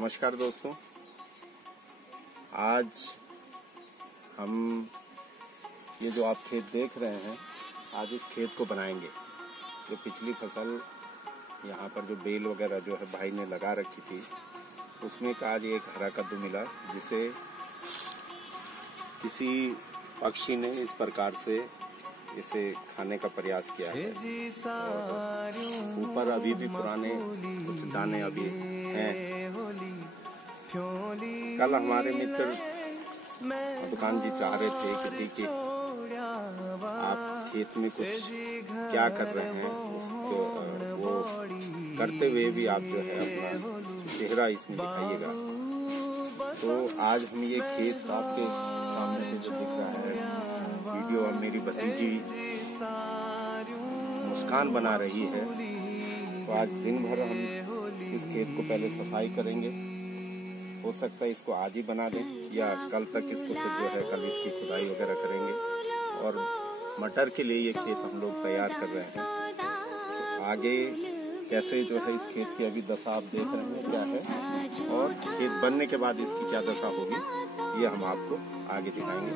नमस्कार दोस्तों, आज हम ये जो आप खेत देख रहे हैं, आज इस खेत को बनाएंगे। जो पिछली फसल यहाँ पर जो बेल वगैरह जो है भाई ने लगा रखी थी, उसमें का आज एक हरा कद्दू मिला, जिसे किसी पक्षी ने इस प्रकार से इसे खाने का प्रयास किया है। ऊपर अभी भी पुराने कुछ दाने अभी हैं। कल हमारे मित्र दुकान जी चाह रहे थे कि देखिए आप खेत में कुछ क्या कर रहे हैं, उसको वो करते हुए भी आप जो है अपना चेहरा इसमें दिखाइएगा। तो आज हम ये खेत आपके सामने से जो दिख रहा है वीडियो, अब मेरी भतीजी मुस्कान बना रही है। तो आज दिन भर हम इस खेत को पहले सफाई करेंगे। हो सकता है इसको आज ही बना दें या कल तक इसको फिर जो है कल इसकी खुदाई वगैरह करेंगे। और मटर के लिए ये खेत हम लोग तैयार कर रहे हैं। तो आगे कैसे जो है इस खेत की अभी दशा आप देख रहे हैं क्या है, और खेत बनने के बाद इसकी क्या दशा होगी ये हम आपको आगे दिखाएंगे।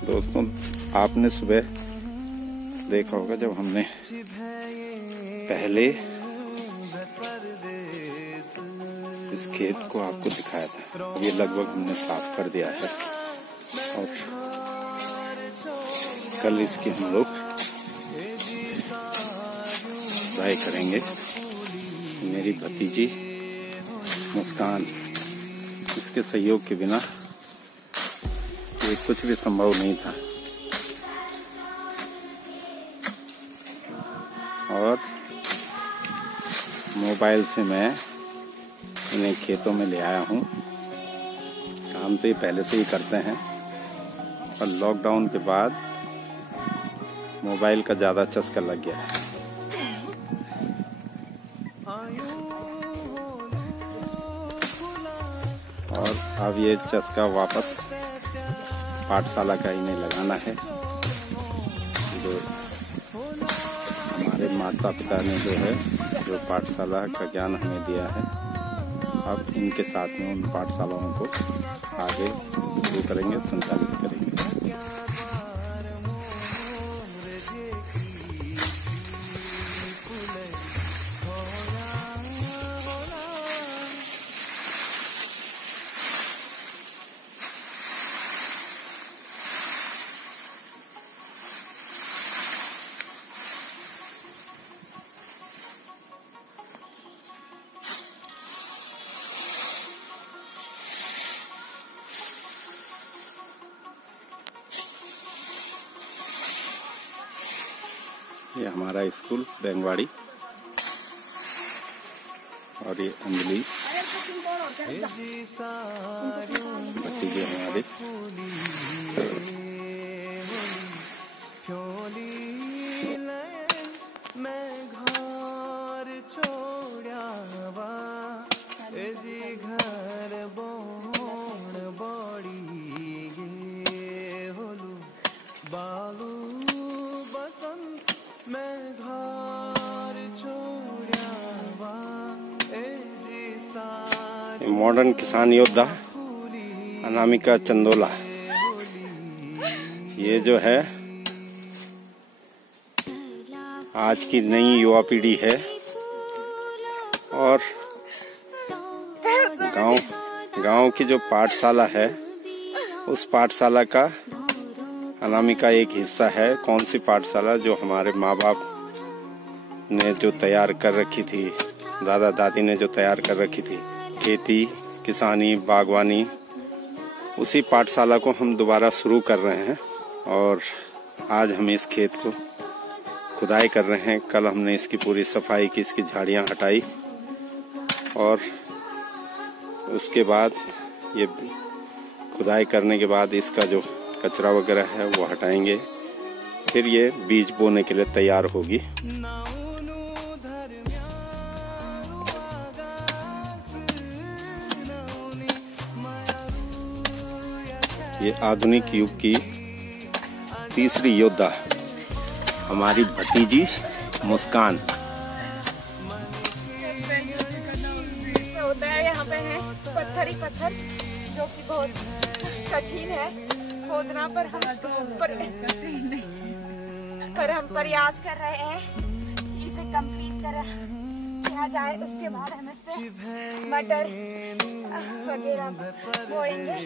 दोस्तों, आपने सुबह देखा होगा जब हमने पहले इस खेत को आपको दिखाया था। ये लगभग हमने साफ कर दिया है और कल इसकी हम लोग ट्राई करेंगे। मेरी भतीजी मुस्कान, इसके सहयोग के बिना ये कुछ भी संभव नहीं था। और मोबाइल से मैं इन्हें खेतों में ले आया हूँ। काम तो ये पहले से ही करते हैं, और लॉकडाउन के बाद मोबाइल का ज़्यादा चस्का लग गया है। और अब ये चस्का वापस पाठशाला का इन्हें लगाना है। जो हमारे माता पिता ने जो पाठशाला का ज्ञान हमें दिया है, अब इनके साथ में उन पाठशालाओं को आगे शुरू करेंगे, संचालित करेंगे। ये हमारा स्कूल बेंगवाड़ी, और ये अंजलि भतीजे हमारे। मॉडर्न किसान योद्धा अनामिका चंदोला, ये जो है आज की नई युवा पीढ़ी है। और गांव गांव की जो पाठशाला है उस पाठशाला का अनामिका एक हिस्सा है। कौन सी पाठशाला? जो हमारे माँ बाप ने जो तैयार कर रखी थी, दादा दादी ने जो तैयार कर रखी थी, खेती किसानी बागवानी, उसी पाठशाला को हम दोबारा शुरू कर रहे हैं। और आज हम इस खेत को खुदाई कर रहे हैं। कल हमने इसकी पूरी सफाई की, इसकी झाड़ियां हटाई और उसके बाद ये खुदाई करने के बाद इसका जो कचरा वगैरह है वो हटाएंगे। फिर ये बीज बोने के लिए तैयार होगी। ये आधुनिक युग की तीसरी योद्धा हमारी भतीजी मुस्कान। होता है यहाँ पे है पत्थर ही पत्थर, जो कि बहुत कठिन है खोदना, पर हम प्रयास कर रहे हैं इसे कंप्लीट किया जाए। उसके बाद हम इस पे मटर वगैरह बोएंगे।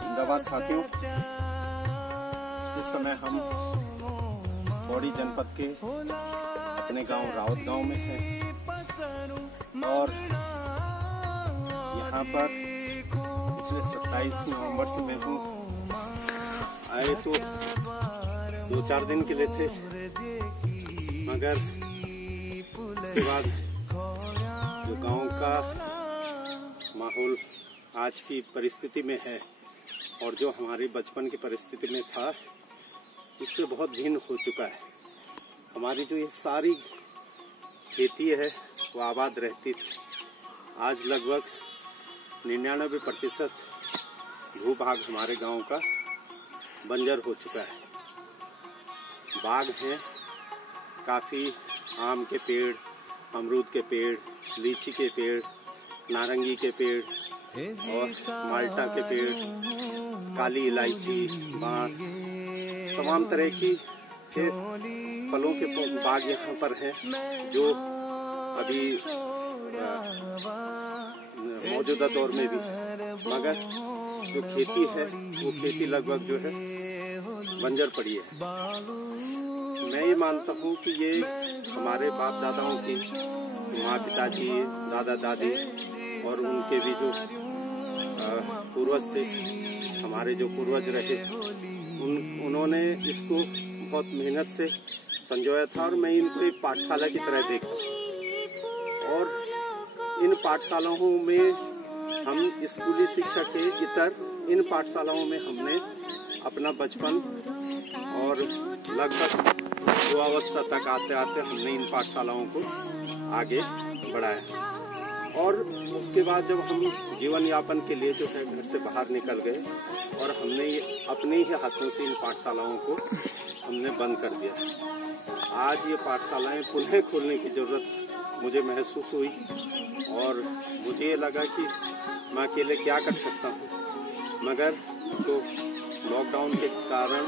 जिंदाबाद साथियों, इस समय हम पौड़ी जनपद के अपने गांव रावत गांव में हैं और यहाँ पर पिछले 27 नवंबर से मैं हूँ। आए तो 2-4 दिन के लिए थे, मगर उसके बाद जो गांव का माहौल आज की परिस्थिति में है और जो हमारे बचपन की परिस्थिति में था, उससे बहुत भिन्न हो चुका है। हमारी जो ये सारी खेती है वो आबाद रहती थी। आज लगभग 99% भूभाग हमारे गांव का बंजर हो चुका है। बाग हैं काफ़ी, आम के पेड़, अमरूद के पेड़, लीची के पेड़, नारंगी के पेड़ और माल्टा के पेड़, काली इलायची, बांस, तमाम तरह की के फलों के बाग यहाँ पर हैं, जो अभी मौजूदा दौर में भी, मगर जो खेती है वो खेती लगभग जो है बंजर पड़ी है। मैं ये मानता हूँ कि ये हमारे बाप दादाओं की, माँ पिताजी, दादा दादी और उनके भी जो पूर्वज थे, हमारे जो पूर्वज रहे, उन्होंने इसको बहुत मेहनत से संजोया था और मैं इनको एक पाठशाला की तरह देखता हूँ। और इन पाठशालाओं में हम स्कूली शिक्षा के इतर इन पाठशालाओं में हमने अपना बचपन और लगभग युवावस्था तक आते आते हमने इन पाठशालाओं को आगे बढ़ाया। और उसके बाद जब हम जीवन यापन के लिए जो है घर से बाहर निकल गए और हमने ये अपने ही हाथों से इन पाठशालाओं को हमने बंद कर दिया। आज ये पाठशालाएं पुनः खोलने की जरूरत मुझे महसूस हुई और मुझे ये लगा कि मैं अकेले क्या कर सकता हूँ, मगर जो लॉकडाउन के कारण,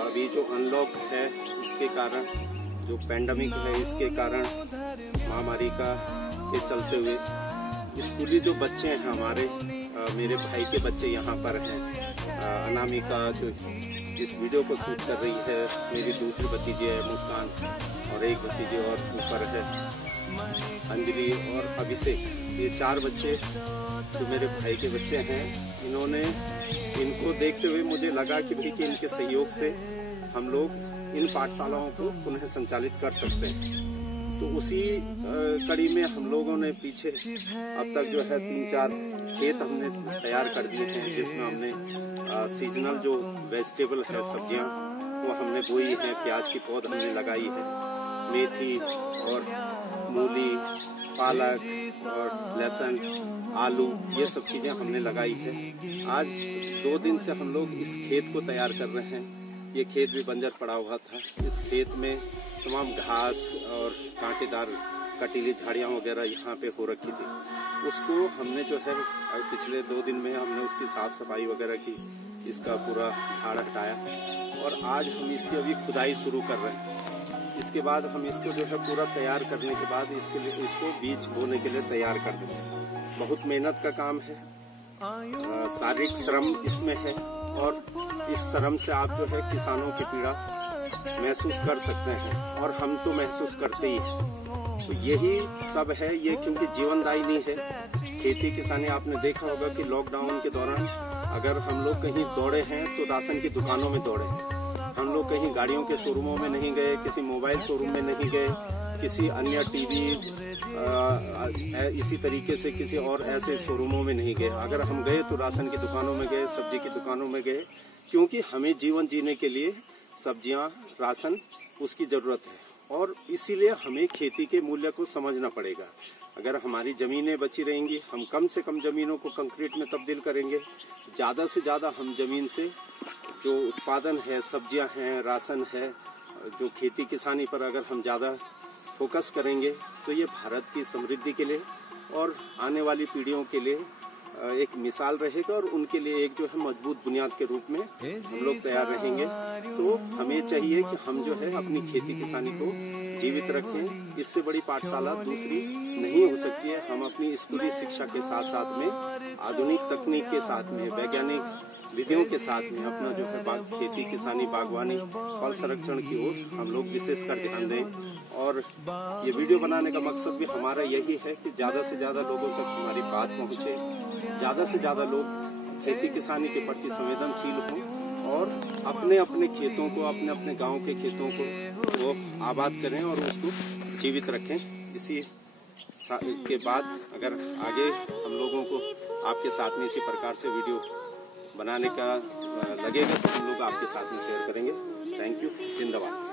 अभी जो अनलॉक है इसके कारण, जो पेंडेमिक है इसके कारण, महामारी का के चलते हुए स्कूली जो बच्चे हैं हमारे, मेरे भाई के बच्चे यहाँ पर हैं। अनामिका जो इस वीडियो को शूट कर रही है, मेरी दूसरी भतीजी है मुस्कान, और एक भतीजी और ऊपर है अंजलि और अभिषेक। ये 4 बच्चे जो मेरे भाई के बच्चे हैं, इनको देखते हुए मुझे लगा कि भाई कि इनके सहयोग से हम लोग इन पाठशालाओं को पुनः संचालित कर सकते हैं। तो उसी कड़ी में हम लोगों ने पीछे अब तक जो है 3-4 खेत हमने तैयार कर दिए हैं, जिसमें हमने सीजनल जो वेजिटेबल है, सब्जियां, वो हमने बोई है। प्याज की पौध हमने लगाई है, मेथी और मूली, पालक और लहसुन, आलू, ये सब चीजें हमने लगाई है। आज 2 दिन से हम लोग इस खेत को तैयार कर रहे हैं। ये खेत भी बंजर पड़ा हुआ था। इस खेत में तमाम घास और कांटेदार कटीली झाड़ियां वगैरह यहाँ पे हो रखी थी। उसको हमने जो है पिछले 2 दिन में हमने उसकी साफ सफाई वगैरह की, इसका पूरा झाड़ हटाया और आज हम इसकी अभी खुदाई शुरू कर रहे हैं। इसके बाद हम इसको जो है पूरा तैयार करने के बाद इसके लिए इसको बीज बोने के लिए तैयार कर देंगे। बहुत मेहनत का काम है, शारीरिक श्रम इसमें है और इस श्रम से आप जो है किसानों की पीड़ा महसूस कर सकते हैं और हम तो महसूस करते ही हैं। तो यही सब है ये, क्योंकि जीवनदायी नहीं है खेती किसानी। आपने देखा होगा कि लॉकडाउन के दौरान अगर हम लोग कहीं दौड़े हैं तो राशन की दुकानों में दौड़े हैं। हम लोग कहीं गाड़ियों के शोरूमों में नहीं गए, किसी मोबाइल शोरूम में नहीं गए, किसी अन्य टीवी इसी तरीके से किसी और ऐसे शोरूमों में नहीं गए। अगर हम गए तो राशन की दुकानों में गए, सब्जी की दुकानों में गए, क्योंकि हमें जीवन जीने के लिए सब्जियां, राशन उसकी जरूरत है और इसीलिए हमें खेती के मूल्य को समझना पड़ेगा। अगर हमारी जमीनें बची रहेंगी, हम कम से कम जमीनों को कंक्रीट में तब्दील करेंगे, ज्यादा से ज्यादा हम जमीन से जो उत्पादन है, सब्जियां हैं, राशन है, जो खेती किसानी पर अगर हम ज्यादा फोकस करेंगे तो ये भारत की समृद्धि के लिए और आने वाली पीढ़ियों के लिए एक मिसाल रहेगा और उनके लिए एक जो है मजबूत बुनियाद के रूप में हम लोग तैयार रहेंगे। तो हमें चाहिए कि हम जो है अपनी खेती किसानी को जीवित रखें। इससे बड़ी पाठशाला दूसरी नहीं हो सकती है। हम अपनी स्कूली शिक्षा के साथ साथ में आधुनिक तकनीक के साथ में वैज्ञानिक विधियों के साथ में अपना जो है खेती किसानी, बागवानी, फल संरक्षण की ओर हम लोग विशेषकर ध्यान दें। और ये वीडियो बनाने का मकसद भी हमारा यही है कि ज्यादा से ज्यादा लोगों तक हमारी बात पहुंचे, ज्यादा से ज्यादा लोग खेती किसानी के प्रति संवेदनशील हों और अपने अपने खेतों को, अपने अपने गांव के खेतों को वो आबाद करें और उसको जीवित रखें। इसी के बाद अगर आगे हम लोगों को आपके साथ में इसी प्रकार से वीडियो बनाने का लगेगा तो हम लोग आपके साथ में शेयर करेंगे। थैंक यू, जिंदाबाद।